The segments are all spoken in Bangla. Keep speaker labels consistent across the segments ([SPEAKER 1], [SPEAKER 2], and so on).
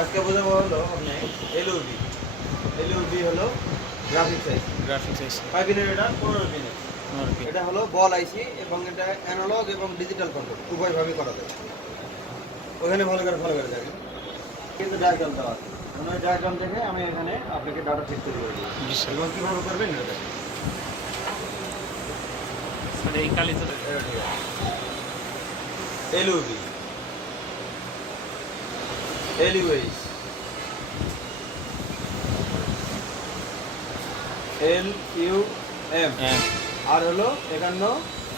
[SPEAKER 1] আজকে বোঝাবো হলো আপনি এলওবি এলওবি হলো গ্রাফিক্স আইসি
[SPEAKER 2] গ্রাফিক্স আইসি
[SPEAKER 1] কয় পিনের এটা পনেরো পিনের
[SPEAKER 2] পনেরো পিন
[SPEAKER 1] এটা হলো বল আইসি এবং এটা অ্যানালগ এবং ডিজিটাল কন্ট্রোল উভয়ভাবে করা যায়। ওখানে ভালো করে ভালো করে দেখেন। কিন্তু ডায়াগ্রাম দেওয়া আছে। মানে ওই ডায়াগ্রাম দেখে আমি এখানে আপনাকে ডাটা ফিট তৈরি করে দিই এবং কীভাবে করবেন এটা
[SPEAKER 2] মানে এই কালি তো
[SPEAKER 1] এলওবি এলিওয়েস এল ইউ এম
[SPEAKER 2] হ্যাঁ
[SPEAKER 1] আর হলো একান্ন।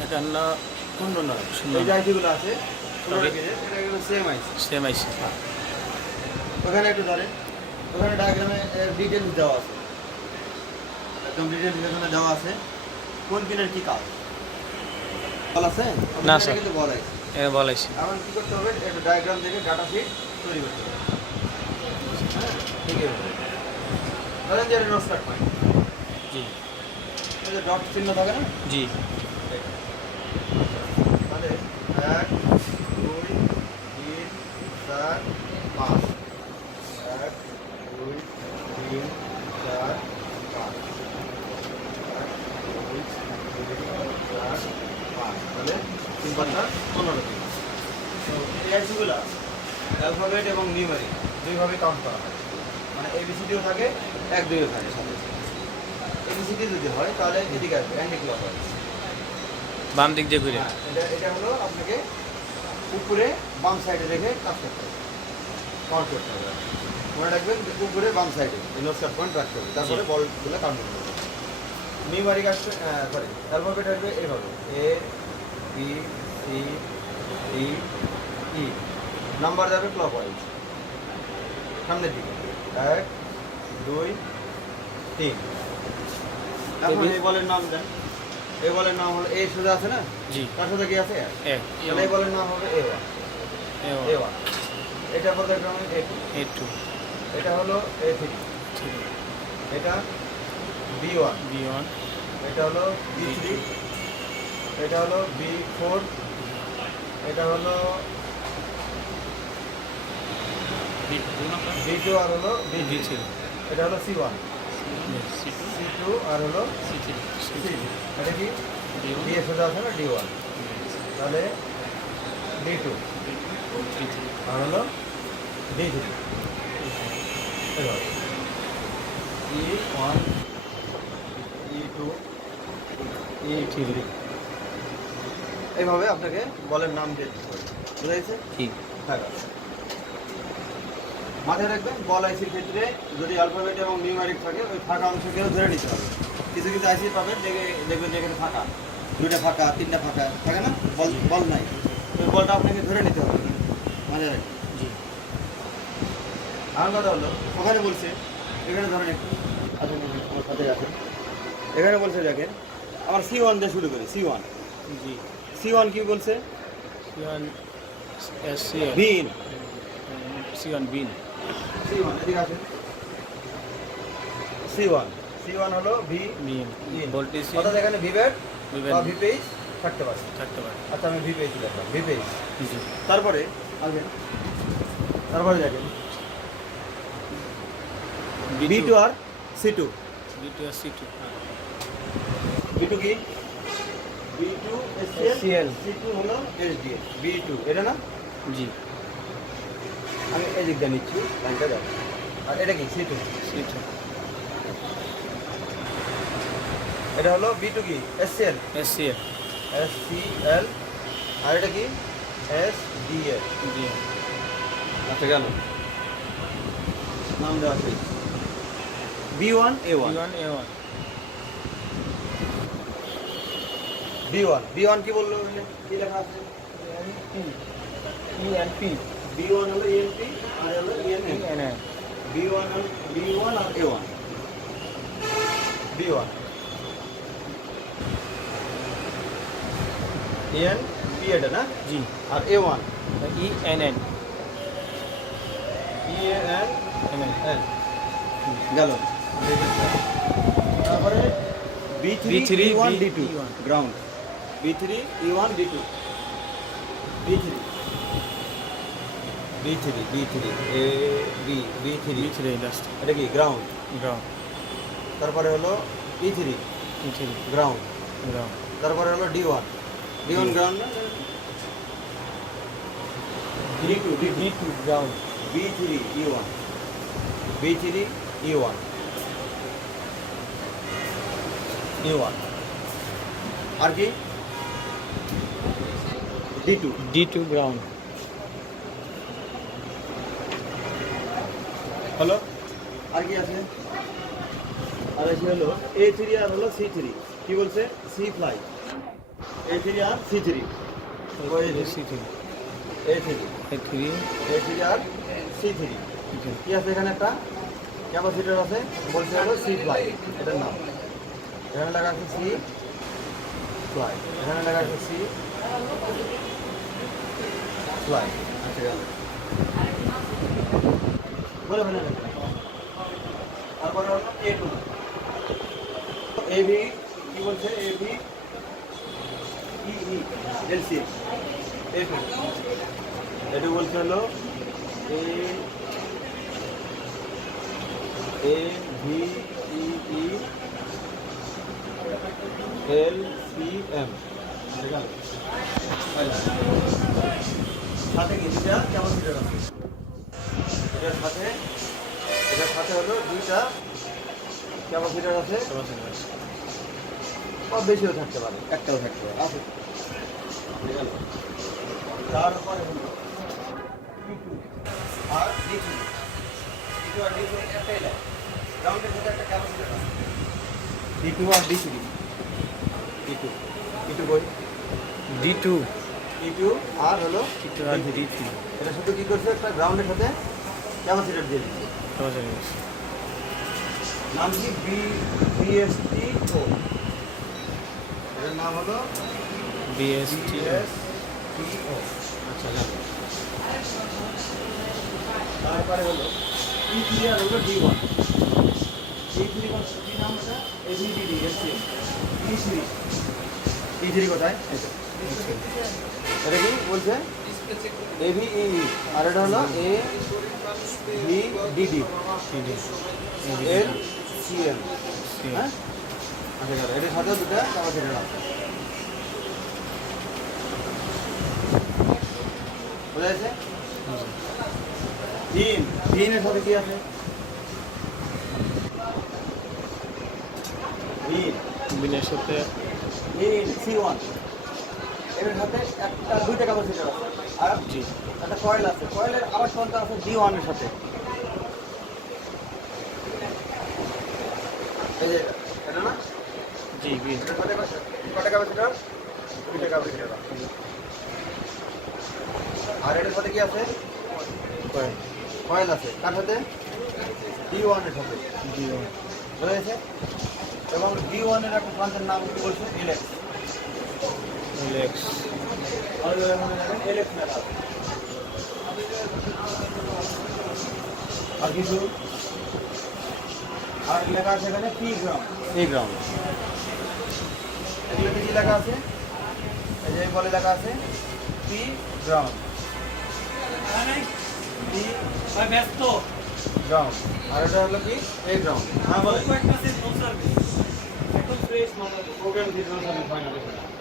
[SPEAKER 2] একান্ন
[SPEAKER 1] শূন্য নয় এই যে আইসিগুলো আছে। পনেরো সেম আইসি
[SPEAKER 2] সেম আইসি
[SPEAKER 1] ওখানে একটু ধরেন ওখানে ডায়াগ্রামে ডিটেলস দেওয়া আছে। একদম ডিটেলস এখানে দেওয়া আছে। কোন পিনের কি কাজ? বল আছে?
[SPEAKER 2] না,
[SPEAKER 1] এটা
[SPEAKER 2] স্যার।
[SPEAKER 1] কিন্তু বল আছে। এখন কি করতে হবে? একটা ডায়াগ্রাম দেখে ডাটা শিট তৈরি ঠিক আছে ধরেন যে নোট পয়েন্ট
[SPEAKER 2] জি
[SPEAKER 1] ডট চিহ্ন থাকে না
[SPEAKER 2] জি।
[SPEAKER 1] তাহলে এক দুই তিন চার পাঁচ এক দুই তিন চার পাঁচ এক দুই তিন চার পাঁচ তাহলে তিন পাঁচটা পনেরো দিন তো এই আইসিগুলো অ্যালফাবেট নিউমারি দুইভাবে কাউন্ট করা হয়। মানে এবিসিডিও থাকে এক দুইও থাকে সাথে। এবিসিডি যদি হয় তাহলে এদিকে আসবে অ্যান্টি ক্লক
[SPEAKER 2] বাম দিক দিয়ে ঘুরে।
[SPEAKER 1] হ্যাঁ, এটা এটা হলো আপনাকে উপরে বাম সাইডে রেখে কাজ করতে হবে। কাউন্ট করতে হবে। মনে রাখবেন উপরে বাম সাইডে নোটস পয়েন্ট রাখতে হবে। তারপরে। বলগুলো কাউন্ট করতে হবে। নিউমারিক আসবে সরি অ্যালফাবেট আসবে এইভাবে A B C D E number যাবে ক্লক ওয়াইজ সামনের দিকে। এক দুই তিন। এখন এই বলের নাম দেন। এই বলের নাম হলো এই সোজা আছে না?
[SPEAKER 2] জি।
[SPEAKER 1] তার সাথে কি আছে?
[SPEAKER 2] এ
[SPEAKER 1] এই বলের নাম হবে এ ওয়ান। A one. এটা বলতে ক্রমে এ টু।
[SPEAKER 2] A two.
[SPEAKER 1] এটা হলো এ থ্রি। এটা বি ওয়ান।
[SPEAKER 2] B one.
[SPEAKER 1] এটা হলো বি থ্রি। এটা হলো বি ফোর। এটা হলো
[SPEAKER 2] বি টু
[SPEAKER 1] আর হলো বি থ্রি এটা হলো সি ওয়ান।
[SPEAKER 2] সি টু
[SPEAKER 1] আর হলো
[SPEAKER 2] সি। থ্রি
[SPEAKER 1] এটা কি? D
[SPEAKER 2] one.
[SPEAKER 1] এ সোজা আছে না? D one. তাহলে ডি টু। আর হলো D three E one E two E three. এইভাবে আপনাকে বলের নাম দিয়ে দিতে হবে। বুঝা গেছে?
[SPEAKER 2] ঠিক
[SPEAKER 1] হ্যাঁ। মাথায় রাখবেন বল আইসির ক্ষেত্রে যদি অ্যালফাবেট এবং নিউমারিক থাকে ওই ফাঁকা অংশকেও ধরে নিতে হবে। কিছু কিছু আইসি পাবেন দেখে দেখবেন যে এখানে ফাঁকা। দুইটা ফাঁকা তিনটা ফাঁকা থাকে না? বল বল নাই। ওই বলটা আপনাকে ধরে নিতে হবে। মাথায় রাখবেন।
[SPEAKER 2] জি।
[SPEAKER 1] আমার কথা হলো ওখানে বলছে এখানে ধরেন একটু আসুন এখানে, আমার সাথে রাখেন। এখানে বলছে দেখেন আমার সি ওয়ান দিয়ে শুরু করি C one
[SPEAKER 2] G.
[SPEAKER 1] C one কি বলছে?
[SPEAKER 2] C one S C
[SPEAKER 1] in
[SPEAKER 2] C one in
[SPEAKER 1] C one এদিকে আসেন। সি ওয়ান সি ওয়ান হলো ভি
[SPEAKER 2] বিন ভোল্টেজ
[SPEAKER 1] অর্থাৎ এখানে ভিভের বা ভি পেজ থাকতে পারে।
[SPEAKER 2] থাকতে পারে।
[SPEAKER 1] আচ্ছা আমি ভি পেজ লিখলাম ভি পেজ
[SPEAKER 2] জি।
[SPEAKER 1] তারপরে আসবেন তারপরে দেখেন। বি টু আর সি টু
[SPEAKER 2] বি টু আর সি টু
[SPEAKER 1] বি টু কি? B two
[SPEAKER 2] SCL
[SPEAKER 1] C two হলো এসডিএল বি টু এটা না?
[SPEAKER 2] জি।
[SPEAKER 1] আমি এই দিকটা নিচ্ছি লাইনটা দেখো আর এটা কি সি টু
[SPEAKER 2] সি টু
[SPEAKER 1] এটা হলো বি টু কি? S C L
[SPEAKER 2] S C L
[SPEAKER 1] S C L আর এটা কি? এস ডি এল
[SPEAKER 2] জি
[SPEAKER 1] আচ্ছা গেল। নাম দেওয়া আছে। B one A
[SPEAKER 2] B
[SPEAKER 1] one
[SPEAKER 2] one A one
[SPEAKER 1] B one B one কি বলল? কি লেখা আছে?
[SPEAKER 2] E N P
[SPEAKER 1] B one হলো ইএনপি আর হলো ENN
[SPEAKER 2] N N
[SPEAKER 1] B one হলো B one R A one B one EN P এটা না?
[SPEAKER 2] জি।
[SPEAKER 1] আর A one
[SPEAKER 2] E N N
[SPEAKER 1] EN
[SPEAKER 2] N N
[SPEAKER 1] N গেল। তারপরে B three
[SPEAKER 2] B3,
[SPEAKER 1] E one D two
[SPEAKER 2] B1
[SPEAKER 1] ground B three E one D two B three B three B three A B B three
[SPEAKER 2] B three last
[SPEAKER 1] এটা কি গ্রাউন্ড
[SPEAKER 2] গ্রাউন্ড
[SPEAKER 1] তারপরে হলো E three
[SPEAKER 2] E three
[SPEAKER 1] ground
[SPEAKER 2] ground
[SPEAKER 1] তারপরে হলো D one D one ground না?
[SPEAKER 2] D two D D two ground
[SPEAKER 1] B three E one B three E one E one আর কি? D two
[SPEAKER 2] D two ground
[SPEAKER 1] হলো আর কি আছে? আর আছে হলো এ থ্রি আর হলো সি থ্রি কি বলছে? C fly A three R C three
[SPEAKER 2] C three
[SPEAKER 1] A three
[SPEAKER 2] A three
[SPEAKER 1] A three R C three কি আছে এখানে একটা? ক্যাপাসিটার আছে, বলছে হলো সি ফ্লাই এটার নাম। এখানে লেখা আছে সি ফ্লাই এখানে লেখা আছে সি ফ্লাই আচ্ছা বলে ফেলে রাখলাম। তারপরে হলো এ টু এ ভি কি বলছে? A V E E LC A two A two বলছে হলো A A V E L C M সাথে ক্যাপাসিটার আছে এটার সাথে এটার সাথে হলো দুইটা ক্যাপাসিটার আছে? বা বেশিও থাকতে পারে। একটাও থাকতে পারে। আছে ঠিক আছে? তারপরে হলো আর D3 D2 আর D3 একটাই লাইন গ্রাউন্ডের সাথে একটা ক্যাপাসিটার আছে? D2 আর D3 D2 D2 বই।
[SPEAKER 2] ডি টু
[SPEAKER 1] D2 আর হলো
[SPEAKER 2] ডি টু আর ডি থ্রি
[SPEAKER 1] কি করছে? একটা গ্রাউন্ডের সাথে ক্যাপাসিটার দিয়ে দিচ্ছে। নাম কি? বি বিএসটি ও এর নাম হলো
[SPEAKER 2] বিএসটি
[SPEAKER 1] বিএসটিও আচ্ছা তারপরে হলো ই থ্রি আর হলো ডি ওয়ান ই থ্রি কি নাম এটা AVDD AC E three E three কোথায়? এটা কি বলছে? এভিই আর এটা হলো এ ভি ডিডি এর সি এম হ্যাঁ? আচ্ছা গেল এটার সাথে দুটা ক্যাপাসিটার আছে। বোঝা যাচ্ছে তিন। তিনের সাথে কি আছে? তিন।
[SPEAKER 2] বিনের সাথে
[SPEAKER 1] তিন সি ওয়ান এটার সাথে একটা দুইটা ক্যাপাসিটার আছে। আর একটা কয়েল আছে। কয়েলের আবার সন্তান আছে ডি ওয়ানের সাথে। এই যে এটা, না?
[SPEAKER 2] জি
[SPEAKER 1] কয়টা- দুইটা আর এটার সাথে কি আছে?
[SPEAKER 2] কয়েল।
[SPEAKER 1] কয়েল আছে। কার সাথে? ডি ওয়ানের সাথে।
[SPEAKER 2] জি
[SPEAKER 1] বোঝা গেছে? এবং ডি ওয়ানের একটা প্রান্তের নাম কি বলছে? এলেক্স
[SPEAKER 2] লেক্স
[SPEAKER 1] আর কিছু আর লেখা আছে এখানে পি গ্রাউন্ড এই গ্রাউন্ড এগুলোতে লেখা আছে এই যে বলে লেখা আছে পি গ্রাউন্ড পি
[SPEAKER 2] ব্যস্ত
[SPEAKER 1] গ্রাউন্ড আর এটা হলো কি এ গ্রাউন্ড হ্যাঁ বলে
[SPEAKER 2] মানে
[SPEAKER 1] প্রোগ্রাম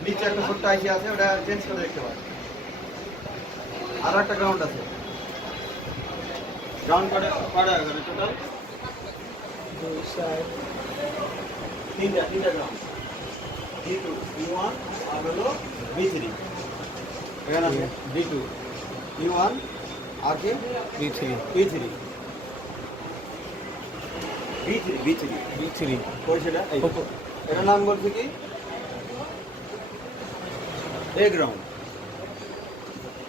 [SPEAKER 1] নিচে একটা ছোট্ট আইসি আছে ওটা চেঞ্জ করে দেখতে পারেন আর একটা গ্রাউন্ড আছে। গ্রাউন্ড কটা কটা টোটাল তিনটা তিনটা ground D two D one আর হলো বি থ্রি এখানে আছে ডি টু ডি ওয়ান আর কি?
[SPEAKER 2] B three
[SPEAKER 1] B three B three B three
[SPEAKER 2] B three
[SPEAKER 1] কই সেটা এটার নাম বলছে কি? এ গ্রাউন্ড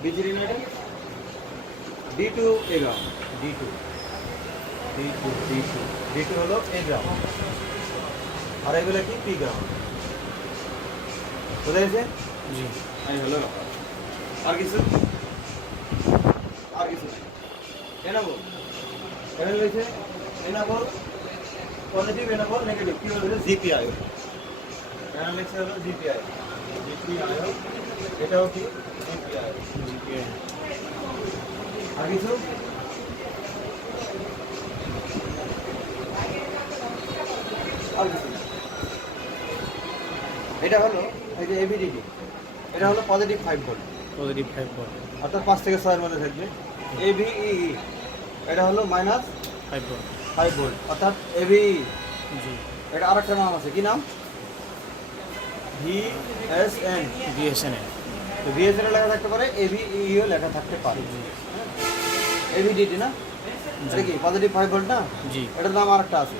[SPEAKER 1] বি থ্রি না এটা D two A ground D two D two D two D two হলো এ গ্রাউন্ড আর এগুলো কি? পি গ্রাউন্ড বোঝা গেছে?
[SPEAKER 2] জি।
[SPEAKER 1] এই হলো। আর কিছু? আর কিছু এনাবল। এখানে রয়েছে এনাবল? পজিটিভ এনাবল নেগেটিভ কি বলছে জিপিআই লেখছে হলো জিপিআই জিপিআই এটাও কি জিপিআই
[SPEAKER 2] জিপিআই
[SPEAKER 1] আর কিছু আর কিছু। এটা হলো এই যে এভিডিটি এটা হলো positive five volt
[SPEAKER 2] positive five volt
[SPEAKER 1] অর্থাৎ পাঁচ থেকে ছয়ের মধ্যে থাকবে। এভিই এটা হলো minus
[SPEAKER 2] five volt
[SPEAKER 1] five volt অর্থাৎ এভিই
[SPEAKER 2] জি।
[SPEAKER 1] এটা আরেকটা নাম আছে কি নাম? V S N
[SPEAKER 2] BSNL
[SPEAKER 1] VSN লেখা থাকতে পারে এভিইও লেখা থাকতে পারে। এভিডিটি না? এটা কি পজিটিভ ফাইভ ভোল্ট না?
[SPEAKER 2] জি।
[SPEAKER 1] এটার নাম আরেকটা আছে।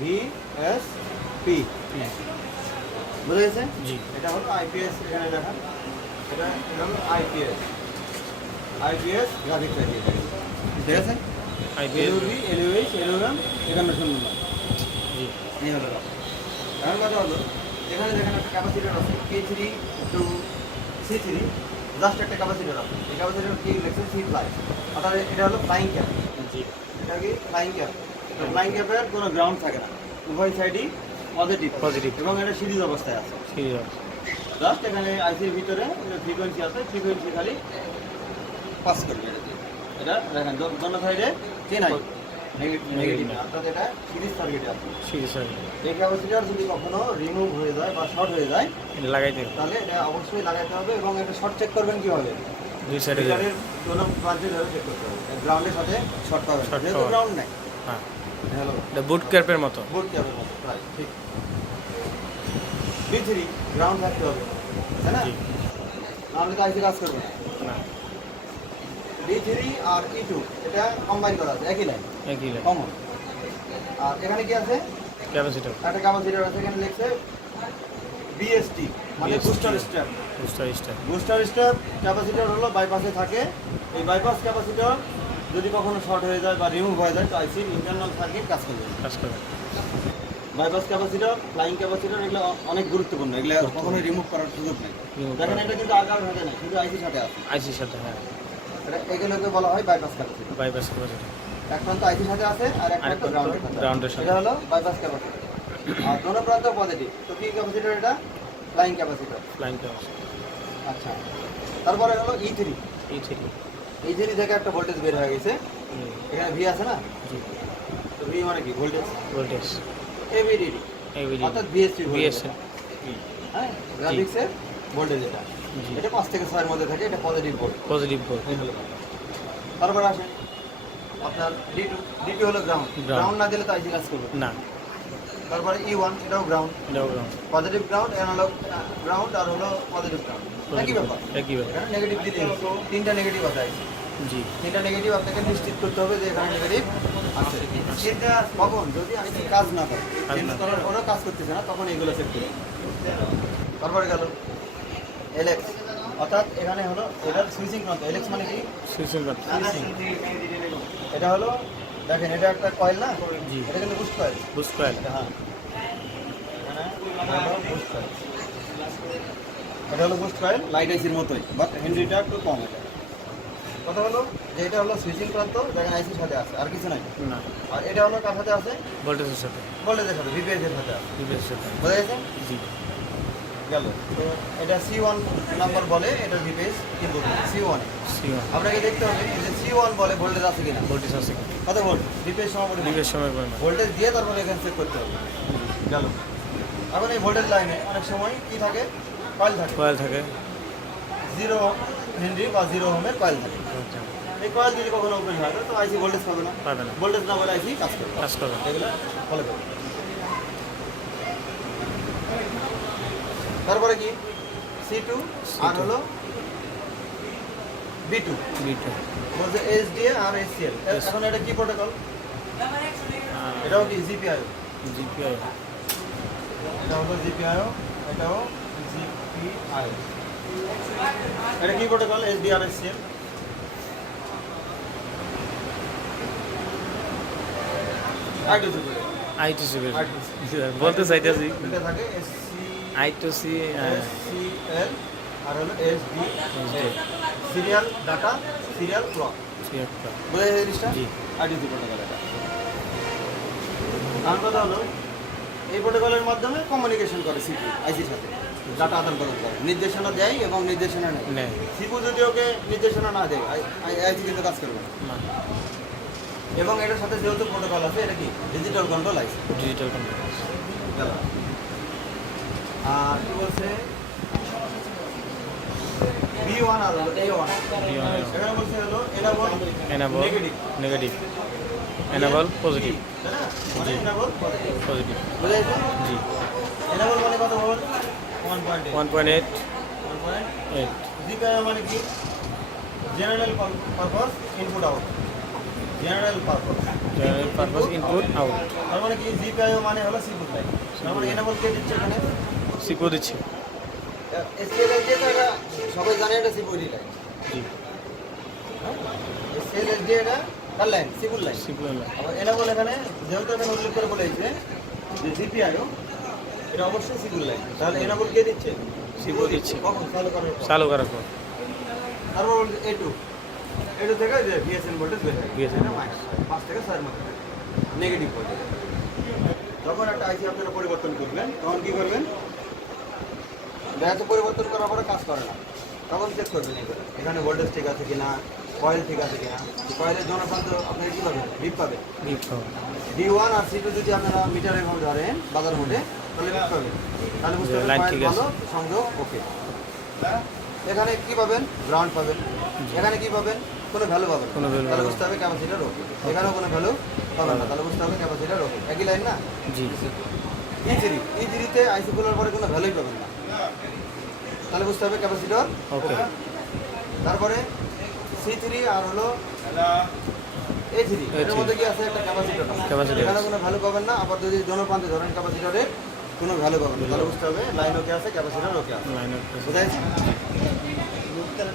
[SPEAKER 1] ভি এস পি বুঝা গেছে?
[SPEAKER 2] জি।
[SPEAKER 1] এটা হলো আইপিএস এখানে লেখা। এটা হলো আইপিএস আইপিএস গ্রাফিক ঠিক আছে?
[SPEAKER 2] আইপিএল
[SPEAKER 1] এলইউবি এলইউএইচ এলইউএম এখানে শুনুন
[SPEAKER 2] জি।
[SPEAKER 1] এই হলো এখন কথা হলো এখানে দেখেন একটা ক্যাপাসিটার আছে K three two C three just একটা ক্যাপাসিটার আছে। এই ক্যাপাসিটার কি লেখছে? সি ফ্লাই অর্থাৎ এটা হলো ফ্লাইং ক্যাপ
[SPEAKER 2] জি।
[SPEAKER 1] এটা কি? ফ্লাইং ক্যাপ ফ্লাইং ক্যাপের কোনো গ্রাউন্ড থাকে না। উভয় সাইডই পজিটিভ
[SPEAKER 2] Positive.
[SPEAKER 1] এবং এটা সিরিজ অবস্থায় আছে।
[SPEAKER 2] আছে
[SPEAKER 1] জাস্ট এখানে আইসির ভিতরে ফ্রিকোয়েন্সি আছে ফ্রিকোয়েন্সি খালি পাস করবে। এটা দেখেন দোনো সাইডে কি নাই? নেগেটিভ। অর্থাৎ এটা সিরিজ সার্কিটে আছে।
[SPEAKER 2] আছে
[SPEAKER 1] এই ক্যাপাসিটার যদি কখনো রিমুভ হয়ে যায় বা শর্ট হয়ে যায়
[SPEAKER 2] এটা লাগাইতে
[SPEAKER 1] তাহলে এটা অবশ্যই লাগাতে হবে এবং এটা শর্ট চেক করবেন কীভাবে?
[SPEAKER 2] দুই সাইডে
[SPEAKER 1] মিটারের প্রান্তে ধরে চেক করতে হবে। গ্রাউন্ডের সাথে শর্ট যেহেতু গ্রাউন্ড নাই।
[SPEAKER 2] হ্যাঁ।
[SPEAKER 1] হ্যালো
[SPEAKER 2] এটা বুট ক্যাপের মতো।
[SPEAKER 1] বোর্ড ক্যাবের মতো প্রায় ঠিক। বি থ্রি গ্রাউন্ড থাকতে হবে তাই না?
[SPEAKER 2] জি।
[SPEAKER 1] নাহলে তো আইসি কাজ করবে না। ডি থ্রি আর ই টু এটা কম্বাইন করা আছে একই লাইন
[SPEAKER 2] একই
[SPEAKER 1] কমন আর এখানে কি আছে?
[SPEAKER 2] ক্যাপাসিটার
[SPEAKER 1] একটা ক্যাপাসিটার আছে এখানে লিখছে বিএসটি মানে booster strap
[SPEAKER 2] booster star
[SPEAKER 1] booster strap capacitor হলো বাইপাসে থাকে। এই বাইপাস ক্যাপাসিটার যদি কখনো শর্ট হয়ে যায় বা রিমুভ হয়ে যায় তো আইসির ইন্টারনাল সার্কিট কাজ করবে।
[SPEAKER 2] কাজ করবে।
[SPEAKER 1] বাইপাস ক্যাপাসিটার ফ্লাইং ক্যাপাসিটার এগুলো অনেক গুরুত্বপূর্ণ। এগুলো কখনোই রিমুভ করার সুযোগ নেই। দেখেন। এটা কিন্তু আগার হাতে নেই শুধু আইসির সাথে আছে।
[SPEAKER 2] আইসির সাথে হ্যাঁ।
[SPEAKER 1] এগুলোকে বলা হয় বাইপাস ক্যাপাসিটার
[SPEAKER 2] বাইপাস ক্যাপাসিটার
[SPEAKER 1] এক প্রান্ত আইসির সাথে আছে আর এক প্রান্ত গ্রাউন্ডের সাথে। এটা হলো বাইপাস ক্যাপাসিটার আর দোনো প্রান্ত পজিটিভ তো কি ক্যাপাসিটার এটা? ফ্লাইং ক্যাপাসিটার
[SPEAKER 2] ফ্লাইং ক্যাপাসিটার
[SPEAKER 1] আচ্ছা। তারপরে হলো ই থ্রি
[SPEAKER 2] এই ঠিক
[SPEAKER 1] ই থ্রি থেকে একটা ভোল্টেজ বের হয়ে গেছে। এখানে ভি আছে না? তো ভি মানে কি? ভোল্টেজ
[SPEAKER 2] ভোল্টেজ
[SPEAKER 1] এভিডিডি
[SPEAKER 2] এভিডি
[SPEAKER 1] অর্থাৎ বিএসসি
[SPEAKER 2] বিএসএন
[SPEAKER 1] হ্যাঁ? গ্রাফিক্সের ভোল্টেজ এটা। এটা পাঁচ থেকে ছয়ের মধ্যে থাকে এটা পজিটিভ ভোল্ট
[SPEAKER 2] পজিটিভ ভোল্ট
[SPEAKER 1] তারপরে আসেন আপনার ডি টু ডি টু হলো গ্রাউন্ড গ্রাউন্ড না দিলে তো আইসি কাজ করবে।
[SPEAKER 2] না।
[SPEAKER 1] তারপরে ই ওয়ান এটাও গ্রাউন্ড
[SPEAKER 2] এটাও গ্রাউন্ড
[SPEAKER 1] পজিটিভ গ্রাউন্ড হলো গ্রাউন্ড আর হলো পজিটিভ গ্রাউন্ড একই ব্যাপার।
[SPEAKER 2] একই ব্যাপার।
[SPEAKER 1] নেগেটিভ দিতে তিনটা নেগেটিভ আছে
[SPEAKER 2] জি।
[SPEAKER 1] তিনটা নেগেটিভ আপনাকে নিশ্চিত করতে হবে যে এখানে নেগেটিভ আছে। সেটা কখন? যদি আইসি কাজ না করে চেঞ্জ করার কাজ করতেছে না তখন এগুলো চেক করবে তারপরে গেল। এলএক্স অর্থাৎ এখানে হলো এটার সুইচিং প্রান্ত এলএক্স মানে কি?
[SPEAKER 2] সুইচিং বাট
[SPEAKER 1] এটা হলো দেখেন এটা একটা কয়েল না?
[SPEAKER 2] জি।
[SPEAKER 1] এটা কিন্তু বুস্ট কয়েল
[SPEAKER 2] বুস্ট কয়েল
[SPEAKER 1] হ্যাঁ। বুস্ট কয়েল এটা হলো বুস্ট কয়েল লাইট আইসির মতোই বাট হেনরিটা একটু কম। এটা কথা হলো যে এটা হলো সুইচিং প্রান্ত দেখেন আইসির সাথে আছে আর কিছু নাই।
[SPEAKER 2] না।
[SPEAKER 1] আর এটা হলো কার সাথে আছে?
[SPEAKER 2] ভোল্টেজের সাথে।
[SPEAKER 1] ভোল্টেজের সাথে ভিপিএস এর সাথে আছে।
[SPEAKER 2] বিপিএস সাথে।
[SPEAKER 1] বোঝা গেছে?
[SPEAKER 2] জি।
[SPEAKER 1] গেল। তো এটা সি ওয়ান নাম্বার বলে এটা ভিপিএস কি বলব? সি ওয়ান
[SPEAKER 2] সি ওয়ান
[SPEAKER 1] আপনাকে দেখতে হবে যে সি ওয়ান বলে ভোল্টেজ আছে কিনা।
[SPEAKER 2] ভোল্টেজ আছে
[SPEAKER 1] কত ভোল্ট ভিপিএস সমাপতি
[SPEAKER 2] বিপিএস সময়
[SPEAKER 1] ভোল্টেজ দিয়ে তারপরে এখানে চেক করতে হবে। গেল। এখন এই ভোল্টেজ লাইনে অনেক সময় কি থাকে? কয়েল থাকে।
[SPEAKER 2] কয়েল থাকে।
[SPEAKER 1] জিরো হেনরি বা জিরো হোমের কয়েল থাকে। এই কয়েল যদি কখনো ওপেন হয় তো আইসি ভোল্টেজ পাবে না।
[SPEAKER 2] পাবে না।
[SPEAKER 1] ভোল্টেজ না বলে আইসি কাজ করবে
[SPEAKER 2] কাজ করবে
[SPEAKER 1] এগুলো ফলো করবে। তারপরে কি? সি টু আর
[SPEAKER 2] C2
[SPEAKER 1] হলো বি টু
[SPEAKER 2] বিটু
[SPEAKER 1] বলছে এস ডি আর এস এল. এখন এটা কি প্রোটোকল এটাও কি জিপিআই
[SPEAKER 2] জিপিআই
[SPEAKER 1] এটা হলো জিপিআই এটাও জিপিআই এটা কি protocol S D R S L I two GPI
[SPEAKER 2] I two C
[SPEAKER 1] I two
[SPEAKER 2] বলতে চাইতেছি।
[SPEAKER 1] এটা থাকে S
[SPEAKER 2] I two C
[SPEAKER 1] C L আর হলো S D serial data serial clock বোঝা যায় জিনিসটা?
[SPEAKER 2] জি।
[SPEAKER 1] আইডিসি প্রোটোকল এটা। আর কথা হলো এই প্রোটোকলের মাধ্যমে কমিউনিকেশন করে সিপি আইসির সাথে। ডাটা আদান প্রদান করে। নির্দেশনা দেয় এবং নির্দেশনা নেয়। সিপু যদি ওকে নির্দেশনা না দেয় আইসি কিন্তু কাজ করবে না। এবং এটার সাথে যেহেতু প্রোটোকল আছে এটা কি? Digital control IC
[SPEAKER 2] digital control
[SPEAKER 1] আর কি বলছে? বি ওয়ান আর এ ওয়ান এখানে বলছে হলো enable
[SPEAKER 2] enable
[SPEAKER 1] negative
[SPEAKER 2] negative enable positive
[SPEAKER 1] মানে এনাবল পজিটিভ
[SPEAKER 2] পজিটিভ
[SPEAKER 1] বুঝা গেছে
[SPEAKER 2] জি।
[SPEAKER 1] এনাবল মানে কত বল? One point
[SPEAKER 2] one point eight
[SPEAKER 1] one point
[SPEAKER 2] eight
[SPEAKER 1] GPI মানে কি? General purpose input out general purpose
[SPEAKER 2] general purpose input out
[SPEAKER 1] তার মানে কি? জিপিআই মানে হলো সিপুট লাইন তার মানে এনাবল কে দিচ্ছে এখানে?
[SPEAKER 2] সিপো দিচ্ছে
[SPEAKER 1] এসএল এটা সবাই জানে এটা সিপুরি লাইন
[SPEAKER 2] জি
[SPEAKER 1] এসএল এটা লাইন সিপুল লাইন
[SPEAKER 2] সিপো
[SPEAKER 1] আবার এনাবল এখানে যেহেতু এখানে উল্লেখ করে বলেছে যে জিপিআইও এটা অবশ্যই সিপুল লাইন তাহলে এনাবল কে দিচ্ছে
[SPEAKER 2] সিপো দিচ্ছে।
[SPEAKER 1] কখন চালু করার পর?
[SPEAKER 2] চালু করার পর
[SPEAKER 1] তারপর এ টু এ টু থেকে যে বিএসএন ভোল্টেজ বের হয় এটা মাইনাস পাঁচ থেকে ছয়ের মধ্যে নেগেটিভ ভোল্টেজ একটা আইসি আপনারা পরিবর্তন করবেন তখন কি করবেন দেখা পরিবর্তন করার পরে কাজ করে না। তখন চেক করবেন এগুলো এখানে ভোল্টেজ ঠিক আছে কিনা কয়েল ঠিক আছে কিনা। কয়েলের জন্য জনপ্রান্ত আপনারা কি পাবেন? রিপ পাবেন।
[SPEAKER 2] ডিপ
[SPEAKER 1] ডি ওয়ান আর সি টু যদি আপনারা মিটার এভাবে ধরেন বাজার মোটে তাহলে রিপ পাবেন। তাহলে বুঝতে
[SPEAKER 2] আছে।
[SPEAKER 1] ভালো সংযোগ ওকে এখানে কি পাবেন? গ্রাউন্ড পাবেন। এখানে কি পাবেন? কোনো ভ্যালু পাবেন
[SPEAKER 2] কোনো value
[SPEAKER 1] তাহলে বুঝতে হবে ক্যাপাসিটার ওকে এখানেও কোনো ভ্যালু পাবেন না। তাহলে বুঝতে হবে ক্যাপাসিটার ওকে একই লাইন না?
[SPEAKER 2] জি।
[SPEAKER 1] ই থ্রি ই থ্রিতে আইসি খোলার পরে কোনো ভ্যালুই পাবেন না। তাহলে বুঝতে হবে ক্যাপাসিটর
[SPEAKER 2] ওকে
[SPEAKER 1] তারপরে সি থ্রি আর হলো এ থ্রি এর মধ্যে কি আছে? একটা ক্যাপাসিটর এখানে কোনো ভ্যালু পাবেন না। আবার যদি জনপ্রান্তে ধরেন ক্যাপাসিটরের কোনো ভ্যালু পাবেন না। তাহলে বুঝতে হবে লাইন ওকে আছে ক্যাপাসিটর ওকে আছে।
[SPEAKER 2] লাইনের
[SPEAKER 1] বোঝা যাচ্ছে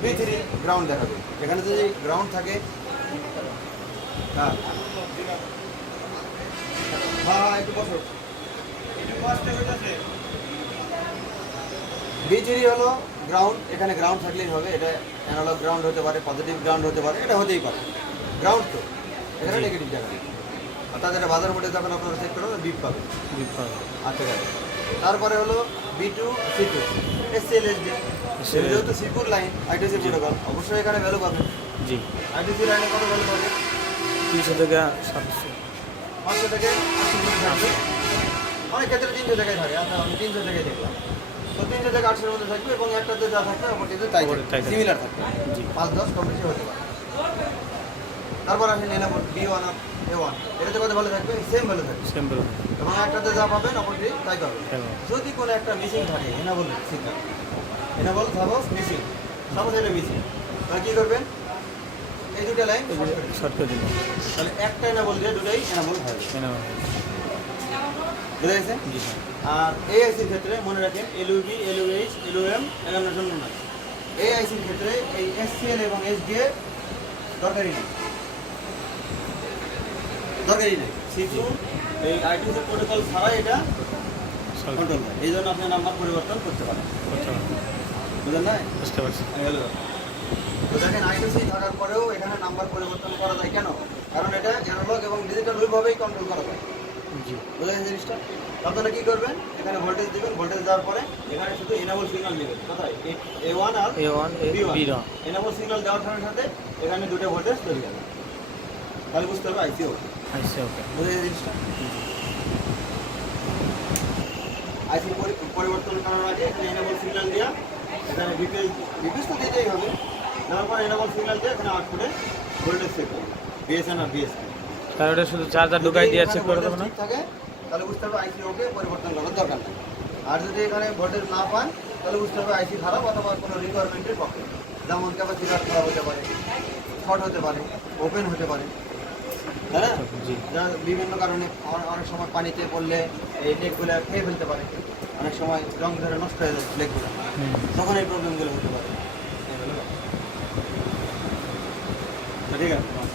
[SPEAKER 1] বি থ্রি গ্রাউন্ড দেখাবে। এখানে যদি গ্রাউন্ড থাকে হ্যাঁ। হ্যাঁ হ্যাঁ একটু বসো। বি থ্রি হলো গ্রাউন্ড এখানে গ্রাউন্ড থাকলেই হবে। এটা অ্যানালগ গ্রাউন্ড হতে পারে পজিটিভ গ্রাউন্ড হতে পারে এটা হতেই পারে। গ্রাউন্ড তো এখানে। নেগেটিভ দেখাবে অর্থাৎ এটা বাজার মোটে যখন আপনারা চেক করবেন বিপ পাবে
[SPEAKER 2] ডিপ
[SPEAKER 1] আচ্ছা গেল তারপরে হলো B two C two S C L S D যেহেতু সিপুর লাইন আইটিসি প্রোটোকল অবশ্যই এখানে ভ্যালু পাবে
[SPEAKER 2] জি।
[SPEAKER 1] আইটিসি লাইনে কত ভ্যালু পাবে
[SPEAKER 2] তিনশো থেকে সাতশো।
[SPEAKER 1] পাঁচশো থেকে অনেক ক্ষেত্রে তিনশো জায়গায় থাকে আমরা আমি তিনশো জায়গায় দেখলাম। তো তিনশো থেকে আটশোর মধ্যে থাকবে এবং একটাতে যা থাকবে অপরটিতে তাই
[SPEAKER 2] থাকবে।
[SPEAKER 1] সিমিলার থাকবে। পাঁচ দশ কম বেশি হতে পারে। তারপর আসেন number B one A one এটাতে কত ভালো থাকবে? সেম ভালো থাকবে।
[SPEAKER 2] সিম্পল
[SPEAKER 1] এবং একটাতে যা পাবেন অপরটি তাই পাবেন। যদি কোনো একটা মিসিং থাকে enable signal enable suppose missing suppose এটা মিসিং তাহলে কী করবেন? এই দুটো লাইন
[SPEAKER 2] শর্ট করে
[SPEAKER 1] তাহলে একটা এনাবল দিয়ে দুটোই এনাবল হবে বুঝা গেছে? আর এই আইসির ক্ষেত্রে মনে রাখেন এলইউবি এলইউএইচ এলইউএম এগানোর জন্য নয়। এই আইসির ক্ষেত্রে এই এসসিএল এবং এসডিএ দরকারই নেই। দরকারই নেই। সিটু এই আইটিসি প্রোটোকল ছাড়াই এটা কন্ট্রোল হয়। এই জন্য আপনি নাম্বার পরিবর্তন করতে পারেন। বুঝলেন না?
[SPEAKER 2] বুঝতে পারছি।
[SPEAKER 1] হ্যালো। তো দেখেন আইটিসি থাকার পরেও এখানে নাম্বার পরিবর্তন করা যায় কেন? কারণ এটা অ্যানালগ এবং ডিজিটাল দুইভাবেই কন্ট্রোল করা যায়।
[SPEAKER 2] জি।
[SPEAKER 1] বুঝলেন জিনিসটা? আপনারা কি করবেন? এখানে ভোল্টেজ দিবেন ভোল্টেজ দেওয়ার পরে এখানে শুধু এনাবল সিগন্যাল দিবেন। কোথায়? A one R
[SPEAKER 2] A one A
[SPEAKER 1] B
[SPEAKER 2] B
[SPEAKER 1] one enable signal দেওয়ার সাথে সাথে এখানে দুটো ভোল্টেজ তৈরি হবে। তাহলে বুঝতে হবে
[SPEAKER 2] ওকে
[SPEAKER 1] জিনিসটা? আইসি পরিবর্তন করার আগে এখানে এনাবল সিগন্যাল দেওয়া এখানে বিপিএস তো দিতেই হবে। দেওয়ার পর এনাবল সিগন্যাল দিয়ে এখানে আউটপুটে ভোল্টেজ করবে বিএসএন আর বিএসপি
[SPEAKER 2] তার ওটা শুধু চার্জার ঢুকাই দিয়ে চেক করে দেবো না।
[SPEAKER 1] থাকে তাহলে বুঝতে হবে আইসি ওকে পরিবর্তন করার দরকার নেই। আর যদি এখানে ভোল্টেজ না পান তাহলে বুঝতে হবে আইসি খারাপ অথবা কোনো রিকোয়ারমেন্টের পক্ষে। যেমন ক্যাপাসিটার খারাপ হতে পারে শর্ট হতে পারে ওপেন হতে পারে। তাই না?
[SPEAKER 2] জি।
[SPEAKER 1] যা বিভিন্ন কারণে অনেক সময় পানিতে পড়লে এই লেগগুলো খেয়ে ফেলতে পারে। অনেক সময় রং ধরে নষ্ট হয়ে যাচ্ছে লেগগুলো
[SPEAKER 2] হুম।
[SPEAKER 1] তখন এই প্রবলেমগুলো হতে পারে। ঠিক আছে?